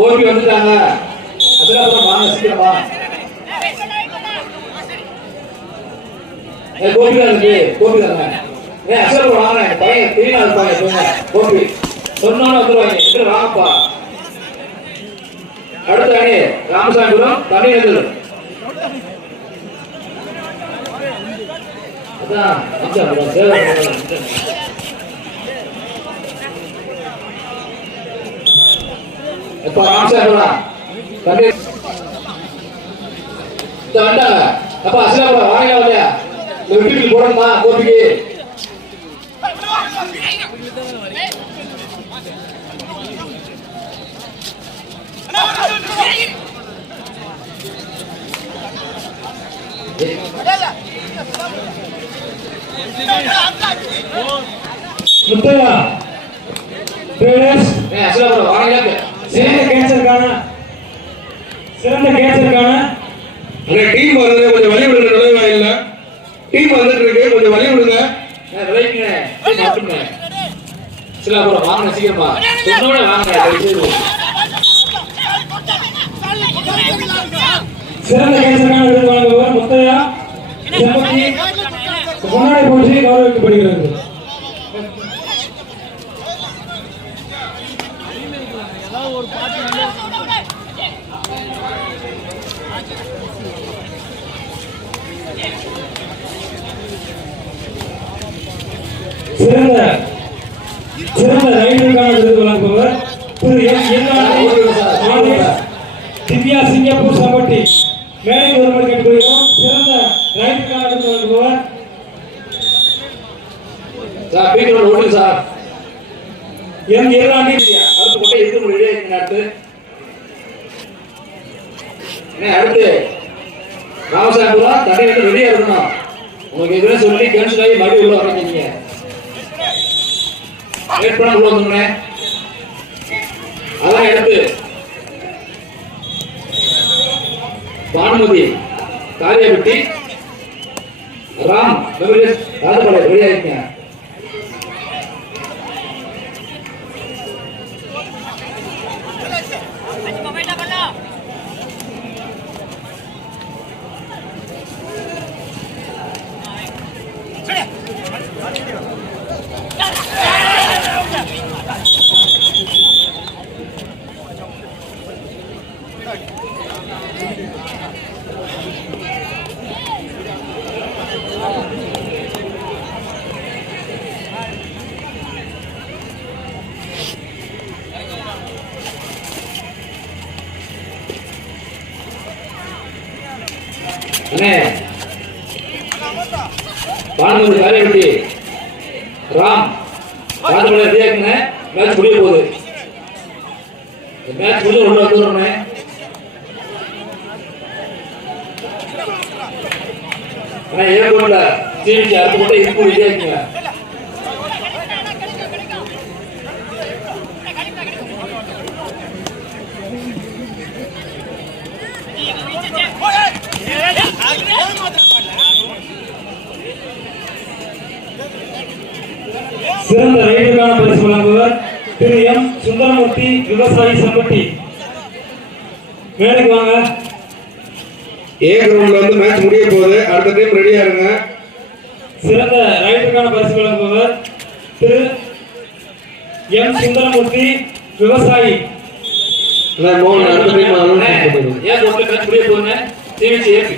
கோபி வந்துட்டாங்க. அதுக்கப்புறம் வாங்க சீக்கிரமா. கோபி தாங்க. அசல் வாங்க பையன் கிளீனா இருப்பாங்க. கோபி சொன்னோன்னு வந்துருவாங்க. வாங்கப்பா. அடுத்த அணி ராமசாமிபுரம் தனிநகர். இப்ப ராமசாமிபுரம் தனி வந்தாங்க. அப்ப அசலாபுரம் வாங்க இல்லையா? வீட்டுக்கு போடணுமா கோபிக்கு? முத்தையா ட்ரேடர்ஸ் அசலாபுரம் வாங்க. சிறந்த கேட்சருக்கான டீம் வருது, கொஞ்சம் வழி விடுங்க. நுழைவாயில்ல டீம் வந்துட்டு இருக்கு, கொஞ்சம் வழி விடுங்க. அசலாபுரம் வாங்க சீக்கிரமா. சொன்னோட வாங்க. சிறந்த கேட்சருக்கான விருது வழங்குபவர் முத்தையா செம்பட்டி முன்னாடி போட்டி கௌரவிக்கப்படுகிறது. சிறந்த ரைடருக்கான விருது வழங்குபவர் திரு திவ்யா சிங்கப்பூர் சம்பட்டி. மேடை ஒருவர் கேட்டுக்கொள்கிறோம். சிறந்த ரைடருக்கான விருது வழங்குபவர் எம் இராணி. அடுத்து ராமசாமிபுரம் தனிநகர் ரெடியா இருக்கணும். உங்களுக்கு எதுவுமே சொல்லி கேன்சல் ஆகி மறுபடியும் உள்ள வரீங்க. வெயிட் பண்ண உள்ள வந்துடுறேன். அதான் எடுத்து பானுமதி காரியாபட்டி ராம் மெமோரியல் ராஜபாளையம் ரெடியா இருக்கீங்க. பானுமதி காரியாபட்டி ராம் ராஜபாளையம் ரெடியா இருக்குங்க. மேட்ச் முடிய போகுது. மேட்ச் முடிஞ்ச உள்ள வந்துடுறோம். ஏற்கனவே டிவிக்கு அடுத்து கூட இப்போ ரெடியா இருக்குங்க. சிறந்த ரைடருக்கான பரிசு வழங்குவர் திரு எம் சுந்தரமூர்த்தி விவசாயி சம்பட்டி. மேடைக்கு வாங்க. ஏ கிரவுண்ட்ல வந்து மேட்ச் முடிய போகுது. அடுத்த டைம் ரெடியா இருங்க. சிறந்த ரைடருக்கான பரிசு வழங்குவர் திரு எம் சுந்தரமூர்த்தி விவசாயி. அடுத்த டைம் ஏன் ஒன்று மேட்ச் முடிய போகுதுங்க. டிவிக்கு ஏபி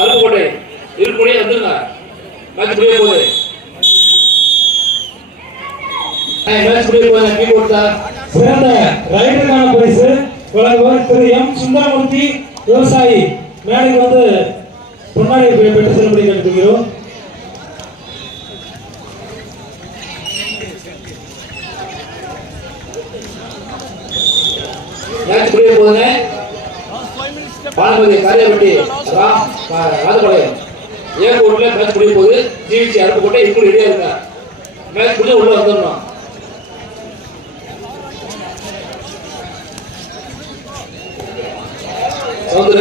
அருப்புக்கோட்டை இருக்கூடிய வந்துருங்க. மேட்ச் முடிய போகுது. சிறந்த ரைடருக்கான பரிசு வழங்குவர் திரு எம் சுந்தரமூர்த்தி விவசாயி. மேடைக்கு வந்து பொன்னாடை பெற்று செல்லும்படி கேட்டுக்கொள்கிறோம். மேட்ச் முடிய போகுதுங்க. பானுமதி காரியாபட்டி ராம் ராஜபாளையம் ஏர்போர்ட்ல மேட்ச் முடிய போகுது. டிவிக்கு அருப்புக்கோட்டை இப்போ ரெடியா இருக்க. மேட்ச் முடிஞ்ச உள்ள வந்துடணும். சௌந்தர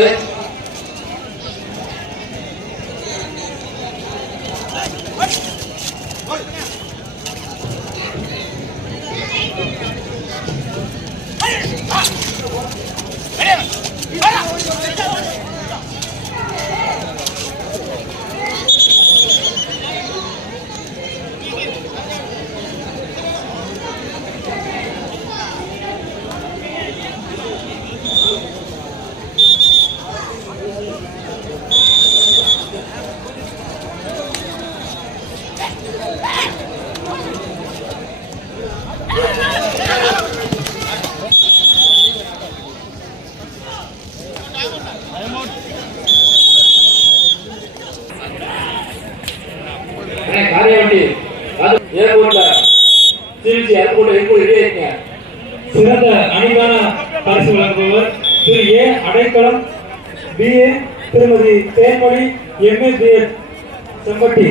அணிக்கான பரிசு வழங்குபவர் திரு ஏ அடைக்கலம் BA, திருமதி தேன்மொழி MA BEd செம்பட்டி.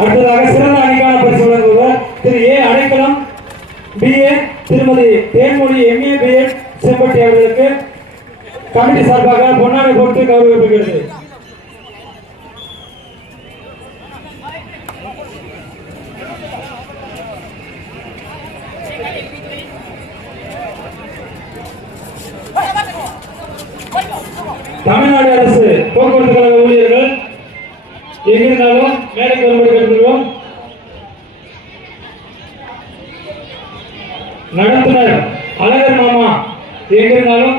அடுத்ததாக சிறந்த அணிக்கான பரிசு வழங்குபவர் திரு ஏ அடைக்கலம் BA, திருமதி தேன்மொழி MA BEd செம்பட்டி அவர்களுக்கு கமிட்டி சார்பாக பொன்னாடை போட்டு கௌரவிக்கப்படுகிறது. தமிழ்நாடு அரசு போக்குவரத்து கழக ஊழியர்கள் எங்கிருந்தாலும் மேடைக்கு வரும்படி கேட்டுக்கொள்வோம். நடத்துனர் அழகர் மாமா எங்கிருந்தாலும்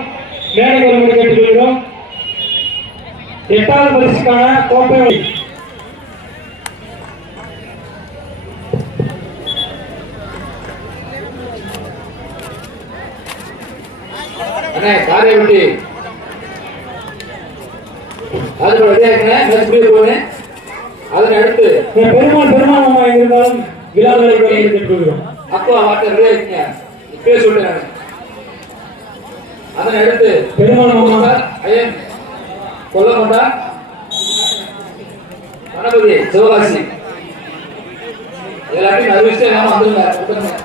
மேடைக்கு வரும்படி கேட்டுக்கொள்கிறோம். 8வது பரிசுக்கான கோப்பை காரை விட்டு அது போனேன். அதனை அடுத்து பெருமாள் மாமா எங்கிருந்தாலும் விழாக்களை கேட்டுக்கொள்கிறோம். அப்போ வாட்டர் ரெடியா இருக்கீங்க இப்பயே சொல்லிட்டேன். அதனை அடுத்து பெருமாள் மாமா ஐயன் கொல்லமாட்டா கணபதி சிவகாசி எல்லாத்தையும் அறிவிச்சு நாம வந்துருங்க.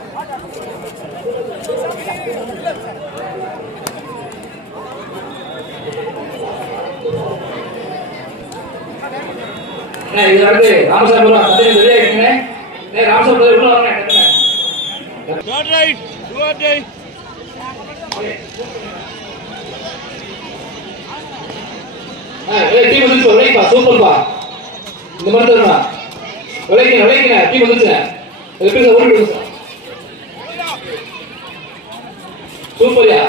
இது அடுத்து ராமசாமிபுரம் ரெடியா இருக்கீங்க. ராமசாமிபுரம் உள்ள வாங்க. டீம் வந்துச்சு விளைப்பா சூப்பர்ப்பா. இந்த மாதிரி தருமா விளைக்கின டீம் வந்துச்சு ஓடி சூப்பர்யா.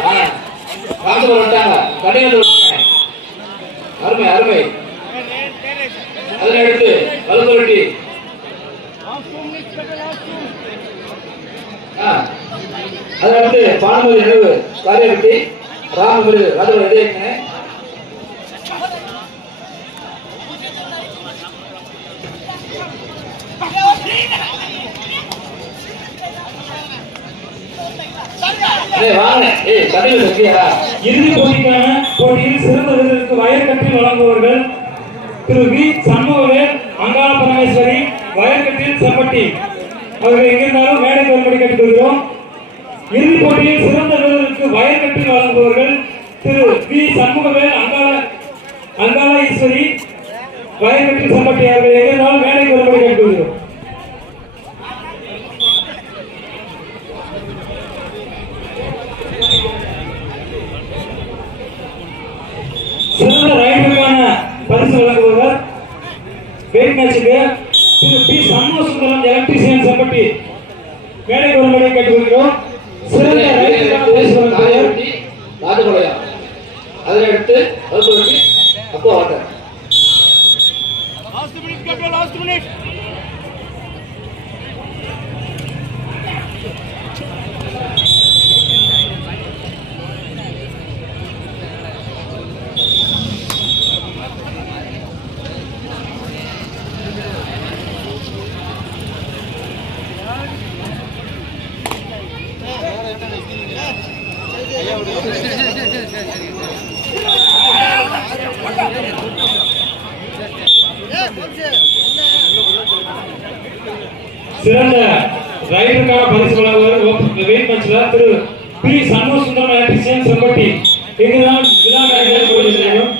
ராமசாமிபுரம் வந்துட்டாங்க. கண்டிப்பா அருமை அருமை. அதனை அடுத்து வலதுரட்டி அதை அடுத்து பானமதி நினைவு காரியவட்டி ராமபுரி ராஜபுரம் ரெடியா இருக்கீங்க. இறுதி போட்டியில் சிறந்த விருதுக்கு வயற்கட்டில் வழங்குபவர்கள் திரு வி சண்முகவேல் அங்காள பரமேஸ்வரி வயற்கட்டில் செம்பட்டி அவர்கள் எங்கிருந்தாலும் மேடைக்கு வரும்படி கேட்டுக்கொள்கிறோம். இறுதிப் போட்டியில் சிறந்த விருதுக்கு வயற்கட்டில் வழங்குபவர்கள் திரு வி சண்முகவேல் அங்காள ஈஸ்வரி வயற்கட்டில் செம்பட்டி அவர்கள் எங்கிருந்தாலும் மேடைக்கு வரும்படி கேட்டுக்கொள்கிறோம். சிறந்த ரைடருக்கான பரிசு வழங்குபவர் வெயிட் மேட்சுக்கு திரு பி சண்முகசுந்தரம் எலக்ட்ரீசியன் செம்பட்டி மேடைக்கு வரும்படி கேட்டுக்கொள்கிறோம். சிறந்த ரைடருக்கான பரிசு வழங்குபவர் ராஜபாளையம். அதனை அடுத்து அப்போ வாட்டர் சிறந்த ரைடருக்கான பரிசு வழங்குபவர் வெயிட் மேட்ச்ல திரு பி சண்முகசுந்தரம் எலக்ட்ரீசியன் செம்பட்டி எங்கதான் விழா மேடைகள் போட்டிருக்கிறோம்.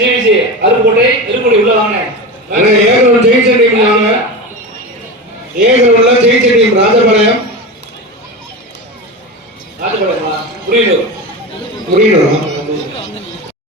ஜிவிசி அருப்புக்கோட்டை இருப்புடி உள்ள வாங்க. ஏகரோடு ஜெயிச்ச டீம் வாங்க. ஏகரோடுல ஜெயிச்ச டீம் ராஜபாளையம் புரியணும் புரியணும்.